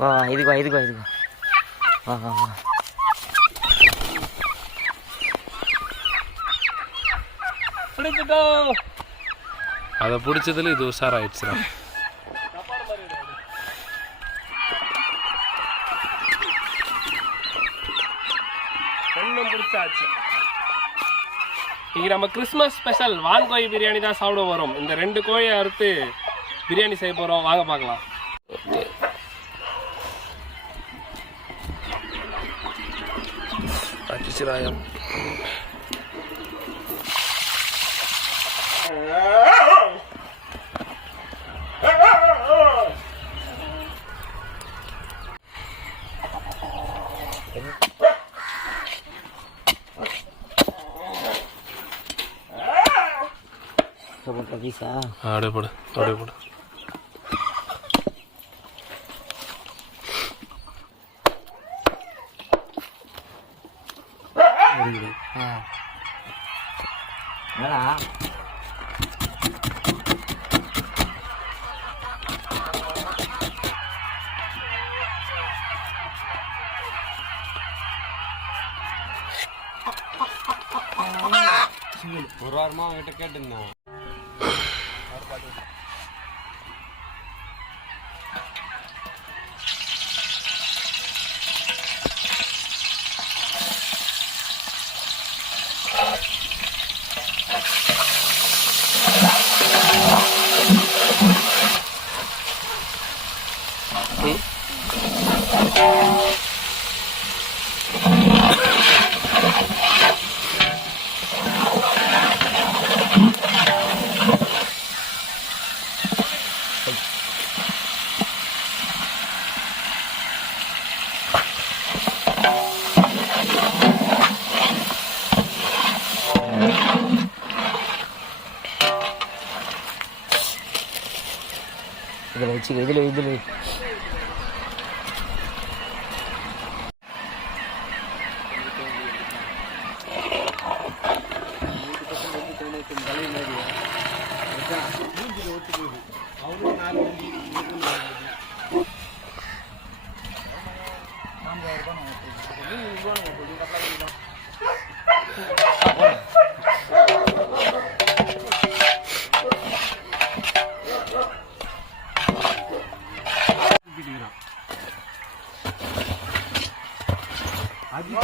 வா இதுக்கு வா இதுக்கு வா இதுக்கு வா. வா வா பிடிச்சிட்டோம். அதை பிடிச்சதுல இது உஷாராயிடுச்சுடா. ரெண்டும் பிடிச்சாச்சு. இன்னைக்கு நம்ம கிறிஸ்மஸ் ஸ்பெஷல் வான் கோழி பிரியாணி தான் சாப்பிட வரோம் இந்த ரெண்டு கோழியை அறுத்து பிரியாணி செய்ய போகிறோம் வாங்க பார்க்கலாம். Kisirayam. അവിടെ പോടെ അവിടെ പോടെ அப்படியே போடு ஒரு வாரமா அவங்ககிட்ட கேட்டிருந்தேன். இதில் வச்சுக்க இதில் இதில்.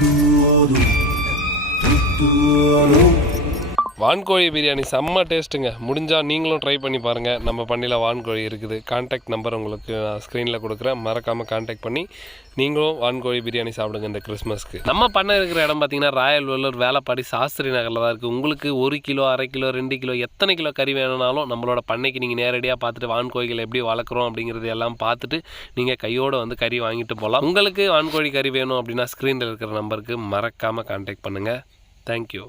Tudo, tudo, tudo. வான்கோழி பிரியாணி செம்ம டேஸ்ட்டுங்க. முடிஞ்சால் நீங்களும் ட்ரை பண்ணி பாருங்கள் நம்ம பண்ணையில் வான்கோழி இருக்குது. கான்டாக்ட் நம்பர் உங்களுக்கு நான் ஸ்க்ரீனில் கொடுக்குறேன். மறக்காமல் கான்டாக்ட் பண்ணி நீங்களும் வான்கோழி பிரியாணி சாப்பிடுங்க இந்த கிறிஸ்மஸ்க்கு நம்ம பண்ண இருக்கிற இடம் பார்த்தீங்கன்னா ராயல் வெல்லூர் வேலைப்பாடி சாஸ்திரி நகரில் தான் இருக்குது உங்களுக்கு ஒரு கிலோ அரை கிலோ ரெண்டு கிலோ எத்தனை கிலோ கறி வேணும்னாலும் நம்மளோட பண்ணைக்கு நீங்கள் நேரடியாக பார்த்துட்டு வான்கோழிகளை எப்படி வளர்க்குறோம் அப்படிங்கிறது எல்லாம் பார்த்துட்டு நீங்கள் கையோடு வந்து கறி வாங்கிட்டு போகலாம் உங்களுக்கு வான்கோழி கறி வேணும் அப்படின்னா ஸ்க்ரீனில் இருக்கிற நம்பருக்கு மறக்காமல் கான்டாக்ட் பண்ணுங்கள் தேங்க்யூ